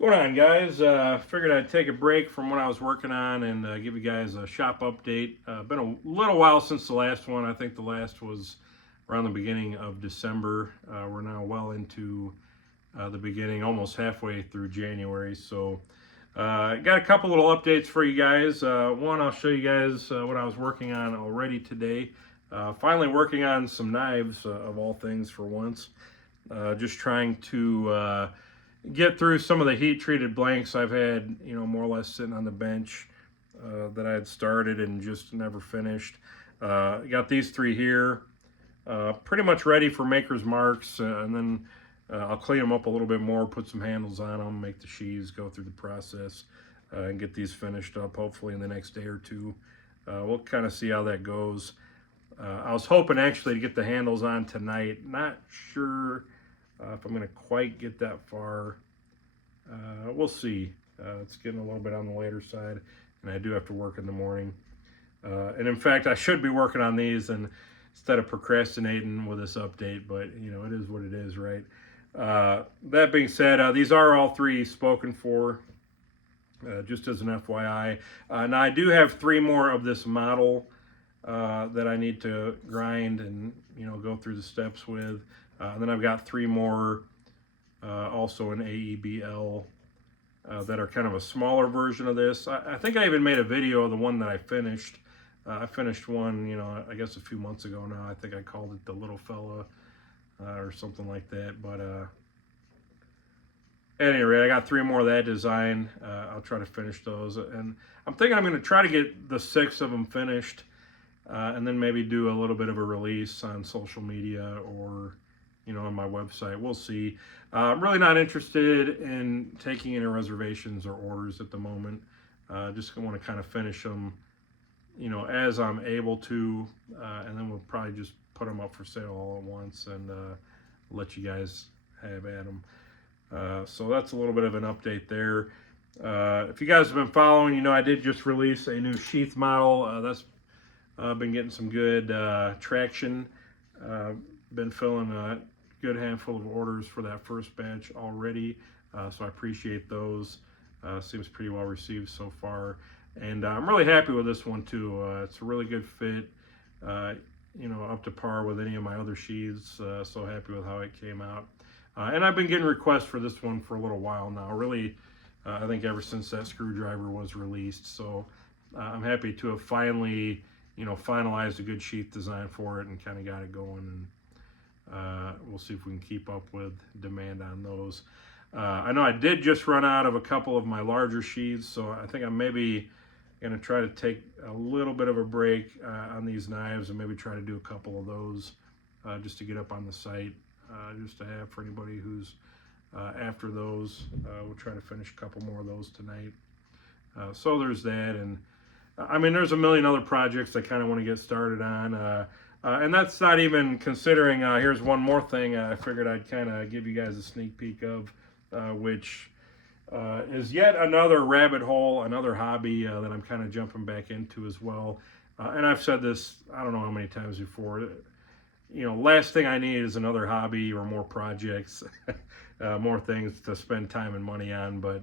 Going on, guys? Figured I'd take a break from what I was working on and give you guys a shop update. Been a little while since the last one. I think the last was around the beginning of December. We're now well into the beginning, almost halfway through January. So got a couple little updates for you guys. One, I'll show you guys what I was working on already today. Finally working on some knives, of all things for once. Just trying to get through some of the heat treated blanks I've had, more or less sitting on the bench that I had started and just never finished. Got these three here, pretty much ready for maker's marks, and then I'll clean them up a little bit more, put some handles on them, make the sheaths, go through the process, and get these finished up hopefully in the next day or two. We'll kind of see how that goes. I was hoping actually to get the handles on tonight. Not sure if I'm going to quite get that far. We'll see. It's getting a little bit on the later side, and I do have to work in the morning. And in fact, I should be working on these and instead of procrastinating with this update, but it is what it is, right? That being said, these are all three spoken for, just as an FYI. Now I do have three more of this model that I need to grind and go through the steps with. And then I've got three more also in AEBL that are kind of a smaller version of this. I think I even made a video of the one that I finished. I finished one, I guess a few months ago now. I think I called it the little fella or something like that. But at any rate, I got three more of that design. I'll try to finish those. And I'm thinking I'm going to try to get the 6 of them finished and then maybe do a little bit of a release on social media or on my website. We'll see. I'm really not interested in taking any reservations or orders at the moment. Just want to kind of finish them, as I'm able to, and then we'll probably just put them up for sale all at once and let you guys have at them. So that's a little bit of an update there. If you guys have been following, I did just release a new sheath model. That's been getting some good traction. Been filling a good handful of orders for that first batch already, so I appreciate those. Seems pretty well received so far, and I'm really happy with this one too. It's a really good fit, up to par with any of my other sheaths. So happy with how it came out, and I've been getting requests for this one for a little while now. Really, I think ever since that screwdriver was released. So I'm happy to have finally, finalized a good sheath design for it and kind of got it going. And we'll see if we can keep up with demand on those. I know I did just run out of a couple of my larger sheaths, so I think I'm maybe going to try to take a little bit of a break on these knives and maybe try to do a couple of those just to get up on the site, just to have for anybody who's after those. We'll try to finish a couple more of those tonight. So there's that, and there's a million other projects I kind of want to get started on. And that's not even considering, here's one more thing I figured I'd kind of give you guys a sneak peek of, which is yet another rabbit hole, another hobby that I'm kind of jumping back into as well. And I've said this, I don't know how many times before, last thing I need is another hobby or more projects, more things to spend time and money on. But,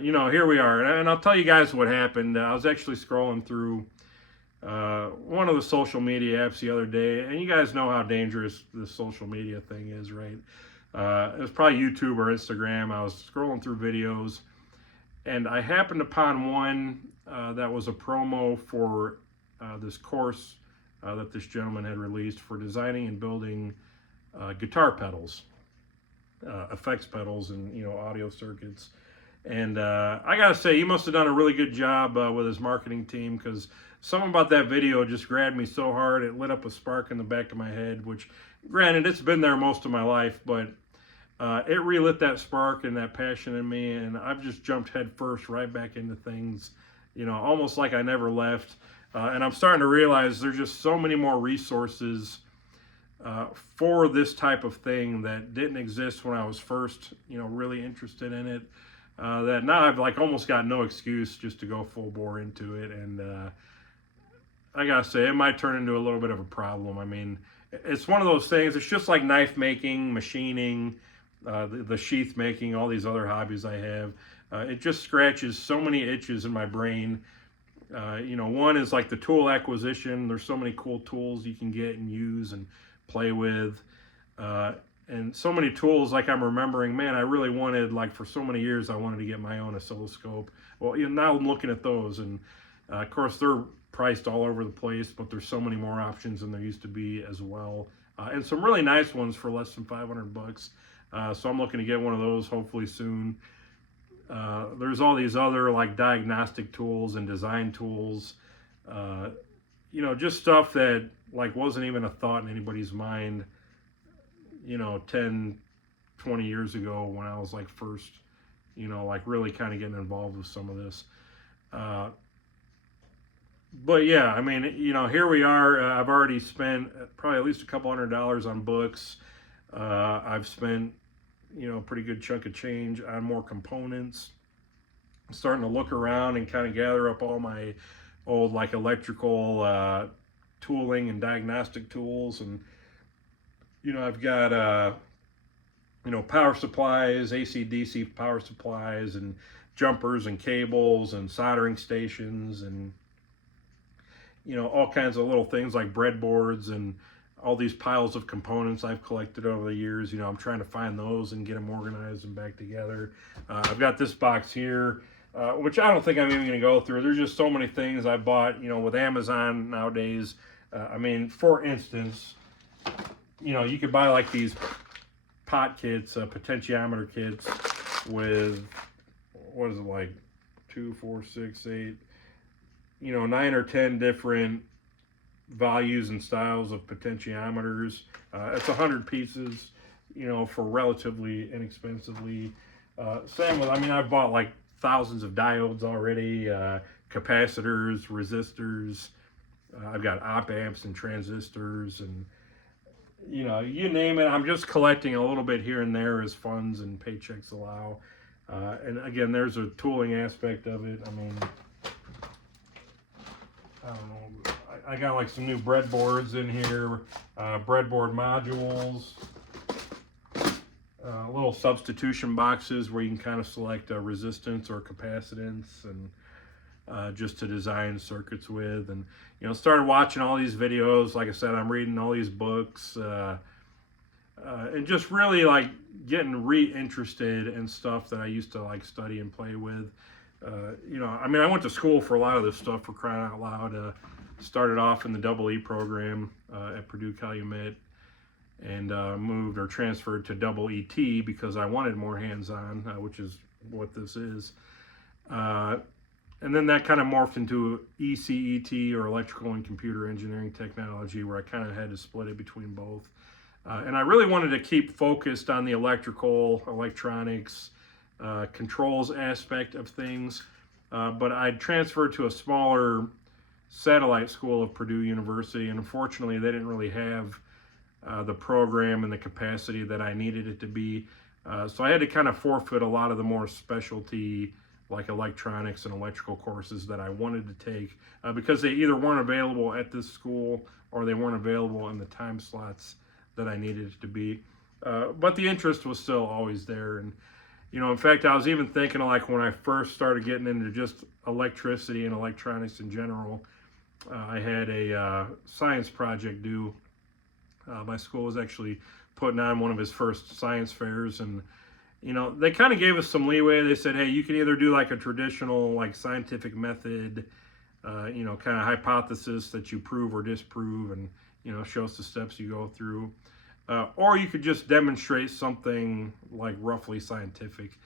here we are. And I'll tell you guys what happened. I was actually scrolling through one of the social media apps the other day, and you guys know how dangerous this social media thing is, right? It was probably YouTube or Instagram. I was scrolling through videos, and I happened upon one that was a promo for this course that this gentleman had released for designing and building guitar pedals, effects pedals, and audio circuits. And I gotta say, he must have done a really good job with his marketing team, because something about that video just grabbed me so hard. It lit up a spark in the back of my head, which, granted, it's been there most of my life, but it relit that spark and that passion in me, and I've just jumped head first right back into things, almost like I never left. And I'm starting to realize there's just so many more resources for this type of thing that didn't exist when I was first, really interested in it. That now I've almost got no excuse just to go full bore into it. And I gotta say, it might turn into a little bit of a problem. It's one of those things, it's just like knife making, machining, the sheath making, all these other hobbies I have. It just scratches so many itches in my brain. One is like the tool acquisition. There's so many cool tools you can get and use and play with. Uh, and so many tools, like I'm remembering, man, I really wanted, like for so many years, I wanted to get my own oscilloscope. Well, now I'm looking at those, and of course, they're priced all over the place, but there's so many more options than there used to be as well. And some really nice ones for less than $500. So I'm looking to get one of those hopefully soon. There's all these other like diagnostic tools and design tools, just stuff that like wasn't even a thought in anybody's mind, 10, 20 years ago when I was like first, like really kind of getting involved with some of this. But yeah, I mean, here we are. I've already spent probably at least a couple $100 on books. I've spent, a pretty good chunk of change on more components. I'm starting to look around and kind of gather up all my old like electrical tooling and diagnostic tools. And, I've got, power supplies, AC, DC power supplies, and jumpers and cables and soldering stations and, all kinds of little things like breadboards and all these piles of components I've collected over the years. I'm trying to find those and get them organized and back together. I've got this box here, which I don't think I'm even going to go through. There's just so many things I bought, with Amazon nowadays. For instance, you could buy like these pot kits, potentiometer kits with, what is it, like 2, 4, 6, 8, 9 or 10 different values and styles of potentiometers. It's 100 pieces, for relatively inexpensively. Same with, I've bought like thousands of diodes already, capacitors, resistors. I've got op amps and transistors and, you name it. I'm just collecting a little bit here and there as funds and paychecks allow. And again, there's a tooling aspect of it. I don't know. I got like some new breadboards in here, breadboard modules, little substitution boxes where you can kind of select a resistance or capacitance and just to design circuits with. And, started watching all these videos. Like I said, I'm reading all these books and just really like getting reinterested in stuff that I used to like study and play with. I went to school for a lot of this stuff, for crying out loud. Started off in the double E program at Purdue Calumet and moved or transferred to double ET because I wanted more hands-on, which is what this is. And then that kind of morphed into ECET, or electrical and computer engineering technology, where I kind of had to split it between both. And I really wanted to keep focused on the electrical, electronics, controls aspect of things, but I'd transferred to a smaller satellite school of Purdue University, and unfortunately they didn't really have the program and the capacity that I needed it to be. So I had to kind of forfeit a lot of the more specialty like electronics and electrical courses that I wanted to take because they either weren't available at this school or they weren't available in the time slots that I needed it to be. But the interest was still always there. And in fact, I was even thinking of like when I first started getting into just electricity and electronics in general, I had a science project due. My school was actually putting on one of his first science fairs, and they kind of gave us some leeway. They said, hey, you can either do like a traditional like scientific method, kind of hypothesis that you prove or disprove, and show us the steps you go through, or you could just demonstrate something like roughly scientific.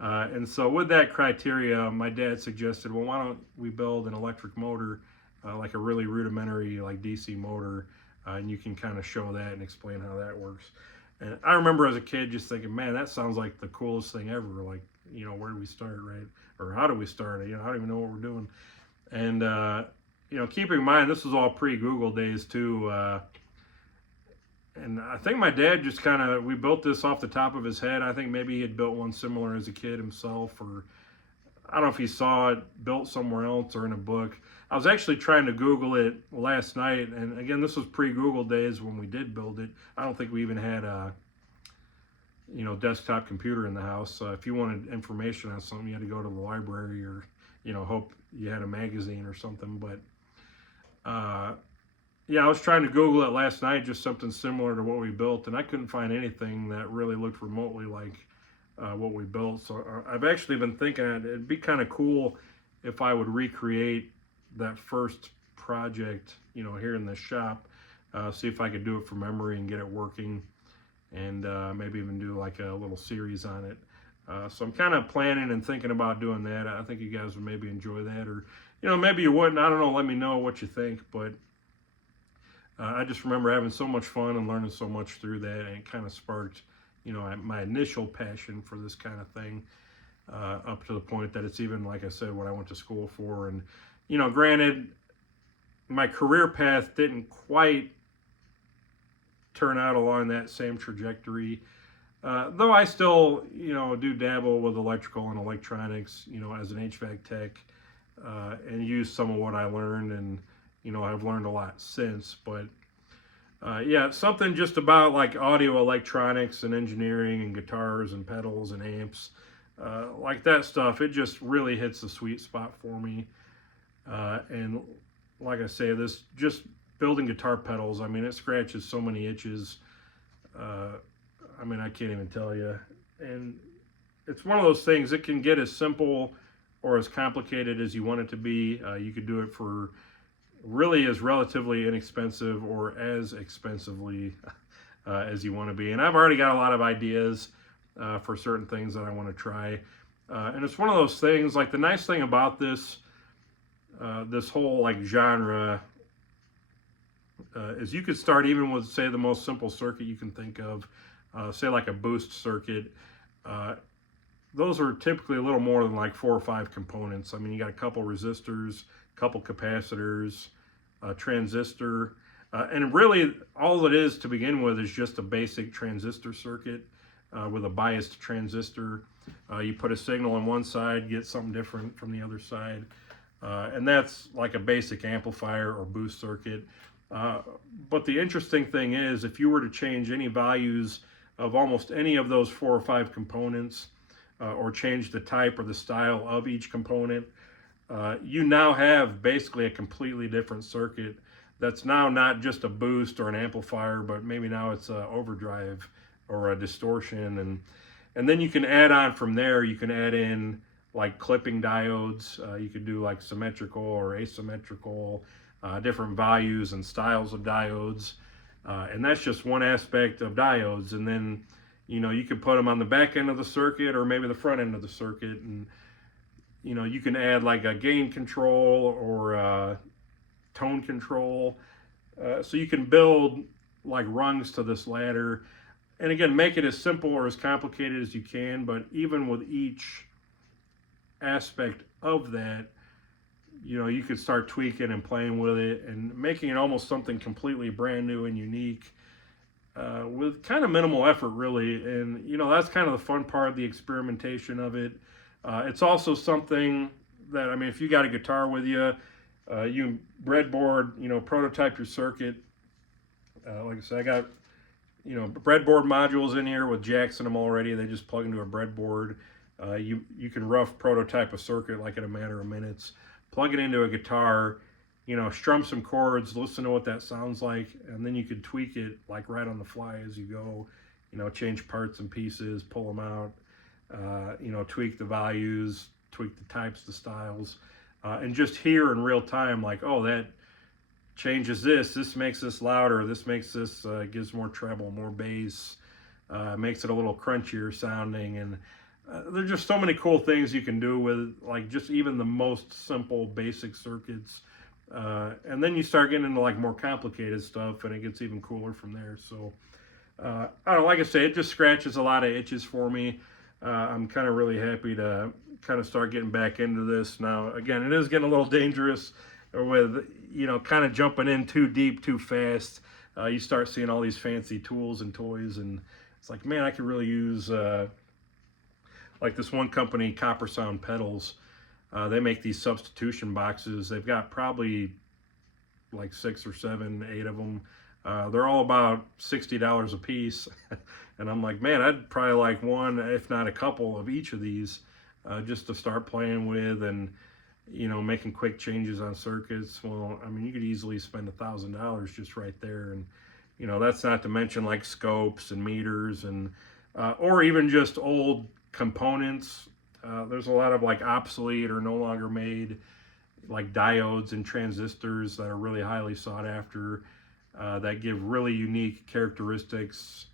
And so with that criteria, my dad suggested, well, why don't we build an electric motor, like a really rudimentary like DC motor, and you can kind of show that and explain how that works. And I remember as a kid just thinking, man, that sounds like the coolest thing ever. Like, where do we start, right? Or how do we start? I don't even know what we're doing. And, keep in mind, this was all pre-Google days too. And I think my dad just we built this off the top of his head. I think maybe he had built one similar as a kid himself, or I don't know if he saw it built somewhere else or in a book. I was actually trying to Google it last night, and again, this was pre-Google days when we did build it. I don't think we even had desktop computer in the house. If you wanted information on something, you had to go to the library or, hope you had a magazine or something. But yeah, I was trying to Google it last night, just something similar to what we built, and I couldn't find anything that really looked remotely like what we built. So I've actually been thinking it'd be kind of cool if I would recreate that first project, here in the shop, see if I could do it from memory and get it working, and maybe even do like a little series on it. So I'm kind of planning and thinking about doing that. I think you guys would maybe enjoy that, or maybe you wouldn't. I don't know. Let me know what you think. But I just remember having so much fun and learning so much through that, and it kind of sparked, my initial passion for this kind of thing, up to the point that it's even, like I said, what I went to school for. And granted, my career path didn't quite turn out along that same trajectory. Though I still, do dabble with electrical and electronics, as an HVAC tech, and use some of what I learned, and I've learned a lot since. But yeah, something just about like audio electronics and engineering and guitars and pedals and amps, like that stuff. It just really hits the sweet spot for me. And like I say, this just building guitar pedals, I mean, it scratches so many itches. I mean, I can't even tell you. And it's one of those things, it can get as simple or as complicated as you want it to be. You could do it for really as relatively inexpensive or as expensively as you want to be. And I've already got a lot of ideas for certain things that I want to try. And it's one of those things, like the nice thing about this, this whole like genre, is you could start even with, say, the most simple circuit you can think of, say like a boost circuit. Those are typically a little more than like 4 or 5 components. I mean, you got a couple resistors, a couple capacitors, a transistor, and really all it is to begin with is just a basic transistor circuit with a biased transistor. You put a signal on one side, get something different from the other side, and that's like a basic amplifier or boost circuit. But the interesting thing is, if you were to change any values of almost any of those 4 or 5 components, or change the type or the style of each component, you now have basically a completely different circuit that's now not just a boost or an amplifier, but maybe now it's a overdrive or a distortion. And then you can add on from there. You can add in like clipping diodes. You could do like symmetrical or asymmetrical, different values and styles of diodes. And that's just one aspect of diodes. And then, you can put them on the back end of the circuit or maybe the front end of the circuit. And, you can add like a gain control or tone control. So you can build like rungs to this ladder. And again, make it as simple or as complicated as you can. But even with each aspect of that, you could start tweaking and playing with it and making it almost something completely brand new and unique, with kind of minimal effort, really. And, that's kind of the fun part of the experimentation of it. It's also something that, I mean, if you got a guitar with you, you breadboard, prototype your circuit. Like I said, I got, breadboard modules in here with jacks in them already. They just plug into a breadboard. You can rough prototype a circuit like in a matter of minutes. Plug it into a guitar, strum some chords, listen to what that sounds like, and then you can tweak it like right on the fly as you go. Change parts and pieces, pull them out, tweak the values, tweak the types, the styles, and just hear in real time, like, oh, that changes this makes this louder, this makes this, gives more treble, more bass, makes it a little crunchier sounding. And there's just so many cool things you can do with like just even the most simple basic circuits. And then you start getting into like more complicated stuff, and it gets even cooler from there. So I don't know, like I say, it just scratches a lot of itches for me. I'm kind of really happy to kind of start getting back into this now. Again, it is getting a little dangerous with, kind of jumping in too deep, too fast. You start seeing all these fancy tools and toys, and it's like, man, I could really use, like this one company, Copper Sound Pedals. They make these substitution boxes. They've got probably like 6 or 7, 8 of them. They're all about $60 a piece. And I'm like, man, I'd probably like one, if not a couple of each of these, just to start playing with and, making quick changes on circuits. Well, I mean, you could easily spend $1,000 just right there. And, that's not to mention like scopes and meters and, or even just old components. There's a lot of like obsolete or no longer made like diodes and transistors that are really highly sought after, that give really unique characteristics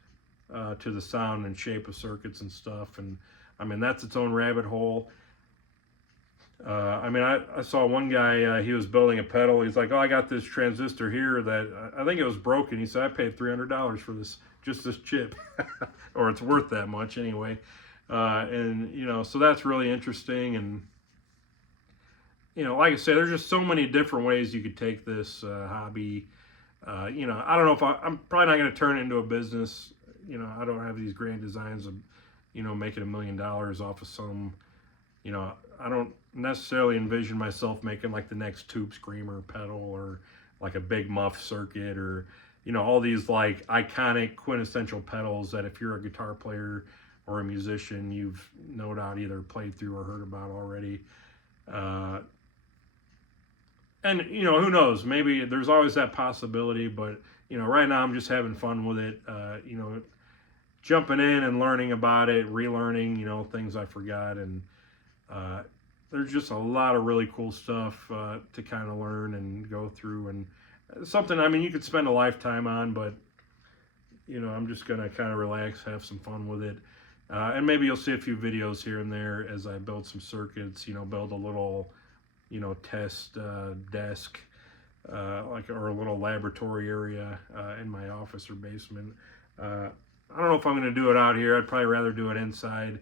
to the sound and shape of circuits and stuff. And I mean, that's its own rabbit hole. I mean, I saw one guy, he was building a pedal. He's like, oh, I got this transistor here that I think it was broken. He said, I paid $300 for this, just this chip, or it's worth that much anyway. And, so that's really interesting. And, like I said, there's just so many different ways you could take this hobby. I don't know if I'm probably not going to turn it into a business. I don't have these grand designs of, making $1 million off of some, I don't necessarily envision myself making like the next Tube Screamer pedal or like a big muff circuit or, all these like iconic quintessential pedals that if you're a guitar player or a musician, you've no doubt either played through or heard about already. And, who knows, maybe there's always that possibility, but, right now I'm just having fun with it, jumping in and learning about it, relearning, things I forgot. And there's just a lot of really cool stuff to kind of learn and go through. And something, I mean, you could spend a lifetime on, but, I'm just going to kind of relax, have some fun with it. And maybe you'll see a few videos here and there as I build some circuits, build a little, test desk, or a little laboratory area in my office or basement. I don't know if I'm going to do it out here. I'd probably rather do it inside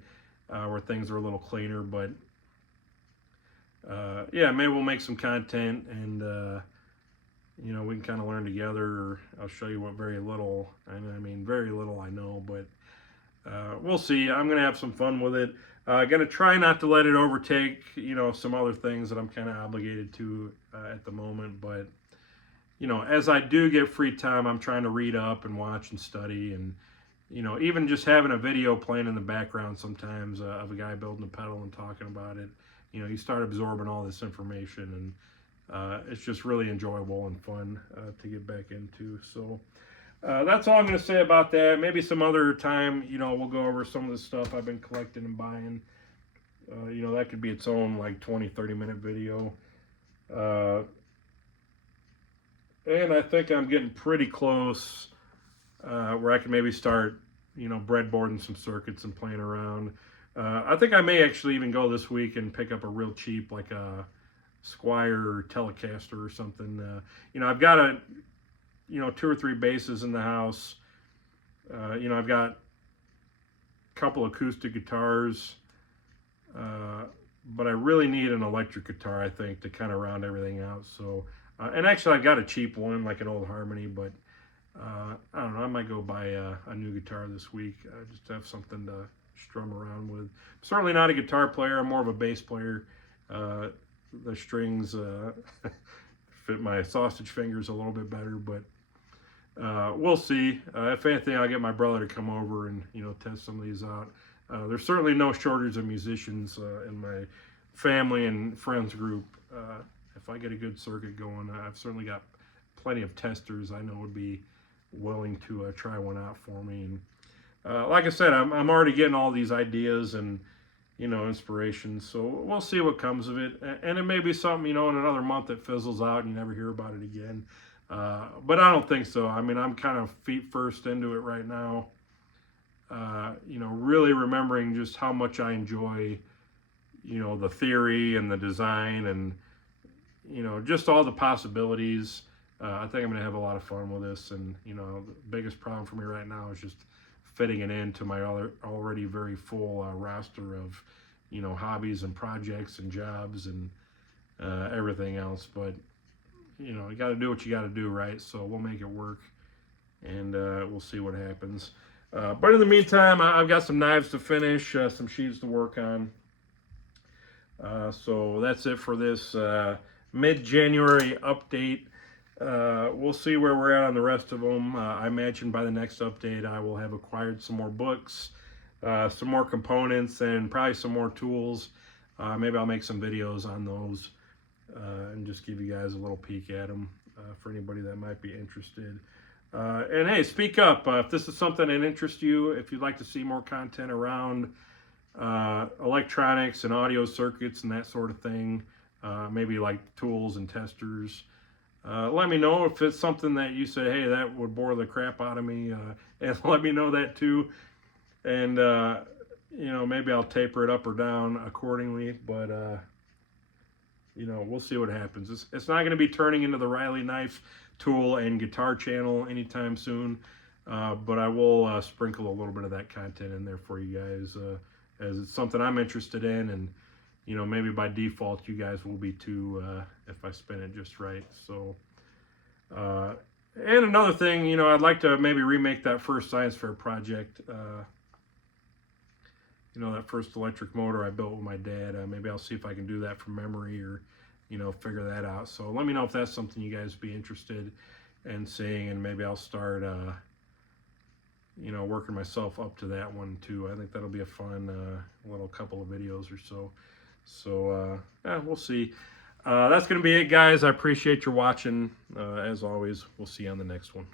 where things are a little cleaner. But yeah, maybe we'll make some content and we can kind of learn together. Or I'll show you what very little, very little I know, but we'll see. I'm going to have some fun with it. Going to try not to let it overtake, some other things that I'm kind of obligated to at the moment. But, as I do get free time, I'm trying to read up and watch and study. And, even just having a video playing in the background sometimes of a guy building a pedal and talking about it, you start absorbing all this information. And it's just really enjoyable and fun to get back into. So that's all I'm going to say about that. Maybe some other time, we'll go over some of the stuff I've been collecting and buying. That could be its own like 20-30 minute video. And I think I'm getting pretty close where I can maybe start, breadboarding some circuits and playing around. I think I may actually even go this week and pick up a real cheap, like a Squier Telecaster or something. I've got a 2 or 3 basses in the house. I've got a couple acoustic guitars, but I really need an electric guitar, I think, to kind of round everything out. So, and actually I've got a cheap one, like an old Harmony, but I don't know, I might go buy a new guitar this week, just to have something to strum around with. I'm certainly not a guitar player, I'm more of a bass player. The strings fit my sausage fingers a little bit better, but we'll see. If anything, I'll get my brother to come over and test some of these out. There's certainly no shortage of musicians in my family and friends group. If I get a good circuit going, I've certainly got plenty of testers I know would be willing to try one out for me. And like I said, I'm already getting all these ideas and inspiration. So we'll see what comes of it. And it may be something in another month that fizzles out and you never hear about it again. But I don't think so. I mean, I'm kind of feet first into it right now. Really remembering just how much I enjoy, the theory and the design and, just all the possibilities. I think I'm going to have a lot of fun with this. And, the biggest problem for me right now is just fitting it into my already very full roster of, hobbies and projects and jobs and everything else. But, you got to do what you got to do, right? So we'll make it work, and we'll see what happens. But in the meantime, I've got some knives to finish, some sheets to work on. So that's it for this mid-January update. we'll see where we're at on the rest of them. I imagine by the next update I will have acquired some more books, some more components, and probably some more tools. Maybe I'll make some videos on those and just give you guys a little peek at them for anybody that might be interested. And hey, speak up if this is something that interests you. If you'd like to see more content around electronics and audio circuits and that sort of thing, maybe like tools and testers. Let me know if it's something that you say, hey, that would bore the crap out of me, and let me know that too. And maybe I'll taper it up or down accordingly. But we'll see what happens. It's not going to be turning into the Riley Knife tool and guitar channel anytime soon. But I will sprinkle a little bit of that content in there for you guys, as it's something I'm interested in, and maybe by default you guys will be too, if I spin it just right. So and another thing, I'd like to maybe remake that first science fair project, that first electric motor I built with my dad. Maybe I'll see if I can do that from memory, or figure that out. So let me know if that's something you guys be interested in seeing, and maybe I'll start working myself up to that one too. I think that'll be a fun little couple of videos or so. So we'll see. That's going to be it, guys. I appreciate your watching. As always, we'll see you on the next one.